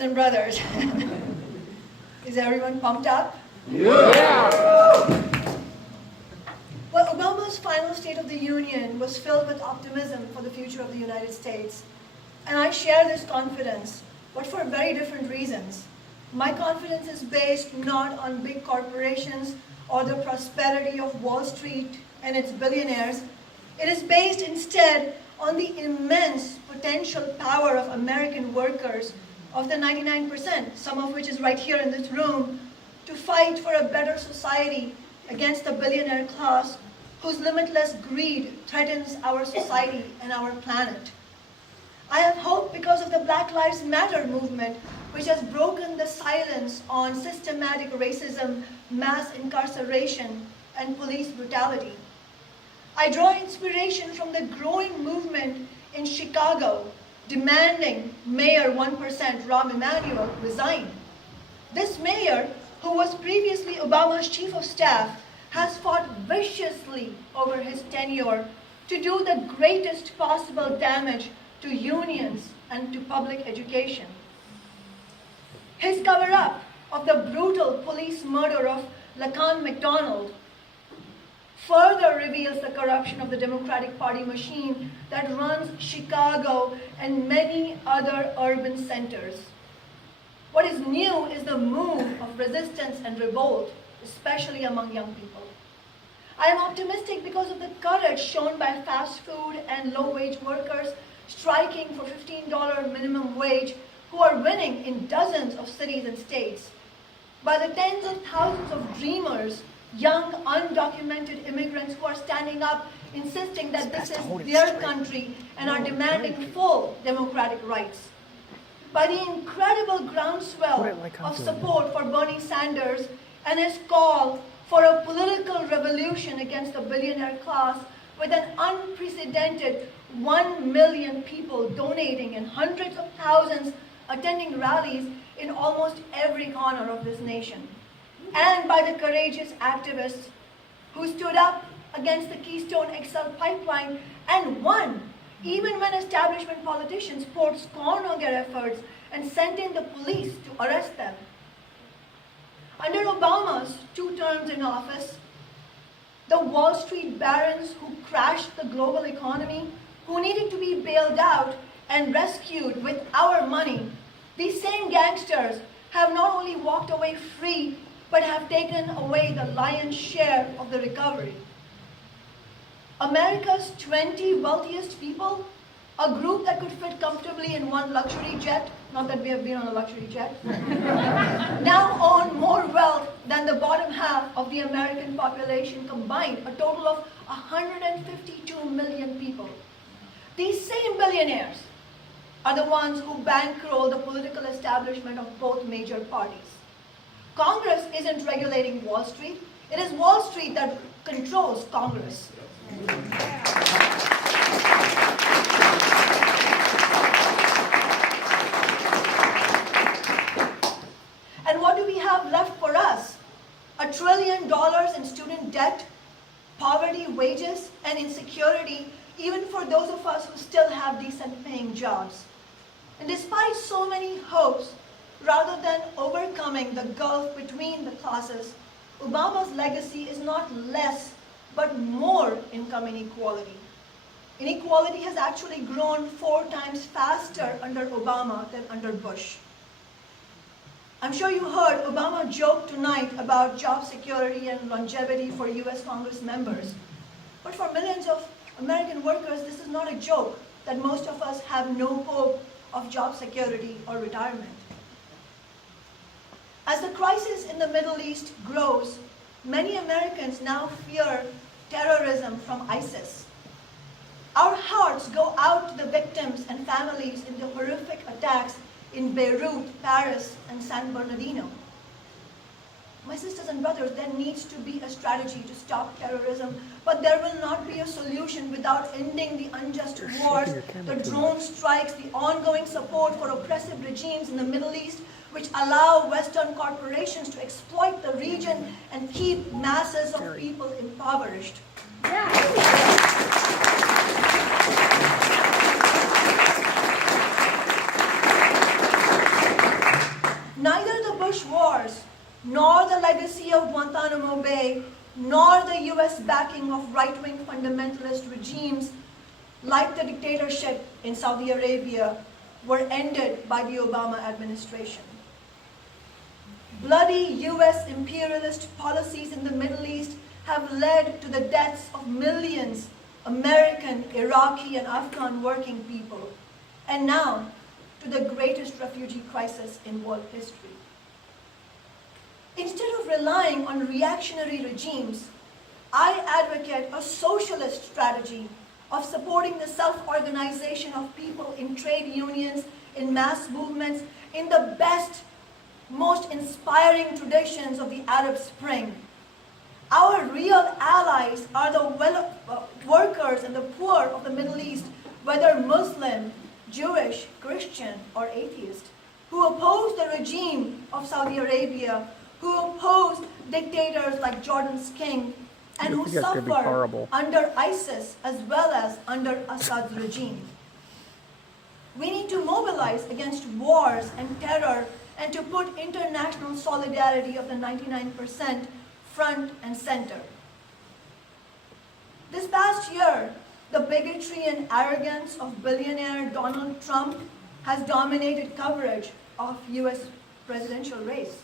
sisters and brothers. Is everyone pumped up? Yeah! Well, Obama's final State of the Union was filled with optimism for the future of the United States. And I share this confidence, but for very different reasons. My confidence is based not on big corporations or the prosperity of Wall Street and its billionaires. It is based instead on the immense potential power of American workers, of the 99%, some of which is right here in this room, to fight for a better society against the billionaire class whose limitless greed threatens our society and our planet. I have hope because of the Black Lives Matter movement, which has broken the silence on systematic racism, mass incarceration, and police brutality. I draw inspiration from the growing movement in Chicago demanding Mayor 1% Rahm Emanuel resign. This mayor, who was previously Obama's chief of staff, has fought viciously over his tenure to do the greatest possible damage to unions and to public education. His cover-up of the brutal police murder of Laquan McDonald further reveals the corruption of the Democratic Party machine that runs Chicago and many other urban centers. What is new is the move of resistance and revolt, especially among young people. I am optimistic because of the courage shown by fast food and low-wage workers striking for $15 minimum wage who are winning in dozens of cities and states, by the tens of thousands of dreamers, young undocumented immigrants who are standing up insisting that this is their country and are demanding full democratic rights, by the incredible groundswell of support for Bernie Sanders and his call for a political revolution against the billionaire class, with an unprecedented 1 million people donating and hundreds of thousands attending rallies in almost every corner of this nation, and by the courageous activists who stood up against the Keystone XL pipeline and won, even when establishment politicians poured scorn on their efforts and sent in the police to arrest them. Under Obama's 2 terms in office, the Wall Street barons who crashed the global economy, who needed to be bailed out and rescued with our money, these same gangsters have not only walked away free, but have taken away the lion's share of the recovery. America's 20 wealthiest people, a group that could fit comfortably in one luxury jet, not that we have been on a luxury jet, now own more wealth than the bottom half of the American population combined, a total of 152 million people. These same billionaires are the ones who bankroll the political establishment of both major parties. Congress isn't regulating Wall Street. It is Wall Street that controls Congress. And what do we have left for us? $1 trillion in student debt, poverty, wages, and insecurity, even for those of us who still have decent paying jobs. And despite so many hopes, rather than overcoming the gulf between the classes, Obama's legacy is not less, but more income inequality. Inequality has actually grown 4 times faster under Obama than under Bush. I'm sure you heard Obama joke tonight about job security and longevity for US Congress members. But for millions of American workers, this is not a joke, that most of us have no hope of job security or retirement. As the crisis in the Middle East grows, many Americans now fear terrorism from ISIS. Our hearts go out to the victims and families in the horrific attacks in Beirut, Paris, and San Bernardino. My sisters and brothers, there needs to be a strategy to stop terrorism, but there will not be a solution without ending the unjust wars, the drone strikes, the ongoing support for oppressive regimes in the Middle East, which allow Western corporations to exploit the region and keep masses of people impoverished. legacy of Guantanamo Bay, nor the US backing of right-wing fundamentalist regimes like the dictatorship in Saudi Arabia were ended by the Obama administration. Bloody US imperialist policies in the Middle East have led to the deaths of millions American, Iraqi, and Afghan working people, and now to the greatest refugee crisis in world history. Instead of relying on reactionary regimes, I advocate a socialist strategy of supporting the self-organization of people in trade unions, in mass movements, in the best, most inspiring traditions of the Arab Spring. Our real allies are the workers and the poor of the Middle East, whether Muslim, Jewish, Christian, or atheist, who oppose the regime of Saudi Arabia, who oppose dictators like Jordan's king, and who suffer under ISIS as well as under Assad's regime. We need to mobilize against wars and terror and to put international solidarity of the 99% front and center. This past year, the bigotry and arrogance of billionaire Donald Trump has dominated coverage of US presidential race.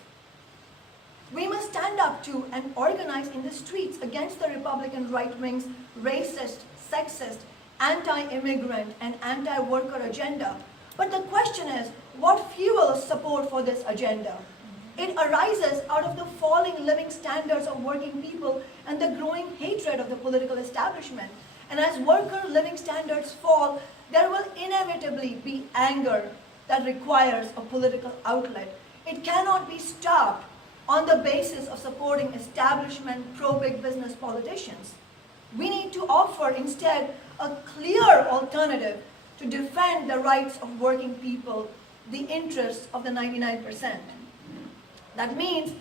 We must stand up to and organize in the streets against the Republican right wing's racist, sexist, anti-immigrant, and anti-worker agenda. But the question is, what fuels support for this agenda? It arises out of the falling living standards of working people and the growing hatred of the political establishment. And as worker living standards fall, there will inevitably be anger that requires a political outlet. It cannot be stopped on the basis of supporting establishment pro-big business politicians. We need to offer instead a clear alternative to defend the rights of working people, the interests of the 99%. That means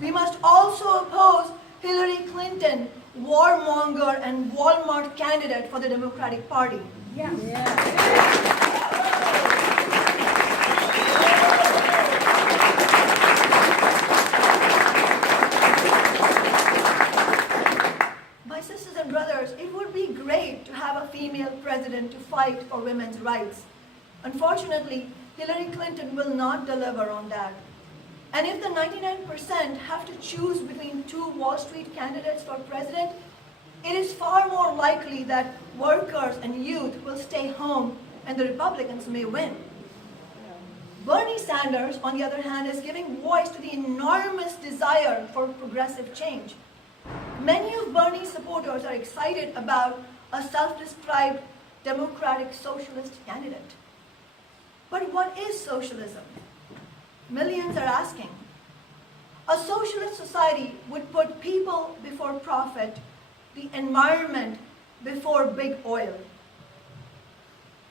we must also oppose Hillary Clinton, warmonger and Walmart candidate for the Democratic Party. Yes. My sisters and brothers, it would be great to have a female president to fight for women's rights. Unfortunately, Hillary Clinton will not deliver on that. And if the 99% have to choose between two Wall Street candidates for president, it is far more likely that workers and youth will stay home and the Republicans may win. Bernie Sanders, on the other hand, is giving voice to the enormous desire for progressive change. Many of Bernie's supporters are excited about a self-described democratic socialist candidate. But what is socialism? Millions are asking. A socialist society would put people before profit, the environment before big oil,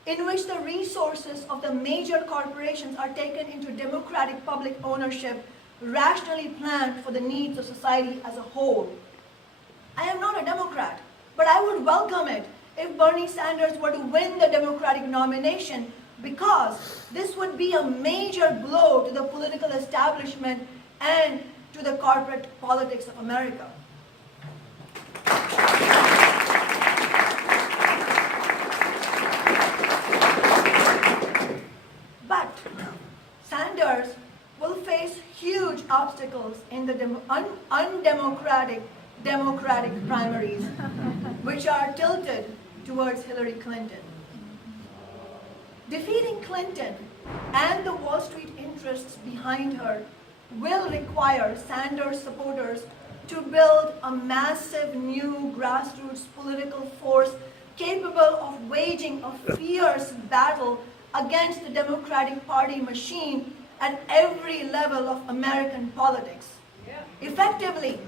in which the resources of the major corporations are taken into democratic public ownership, rationally planned for the needs of society as a whole. I am not a Democrat, but I would welcome it if Bernie Sanders were to win the Democratic nomination, because this would be a major blow to the political establishment and to the corporate politics of America. But Sanders will face huge obstacles in the undemocratic Democratic primaries, which are tilted towards Hillary Clinton. Defeating Clinton and the Wall Street interests behind her will require Sanders supporters to build a massive new grassroots political force capable of waging a fierce battle against the Democratic Party machine at every level of American politics. Effectively,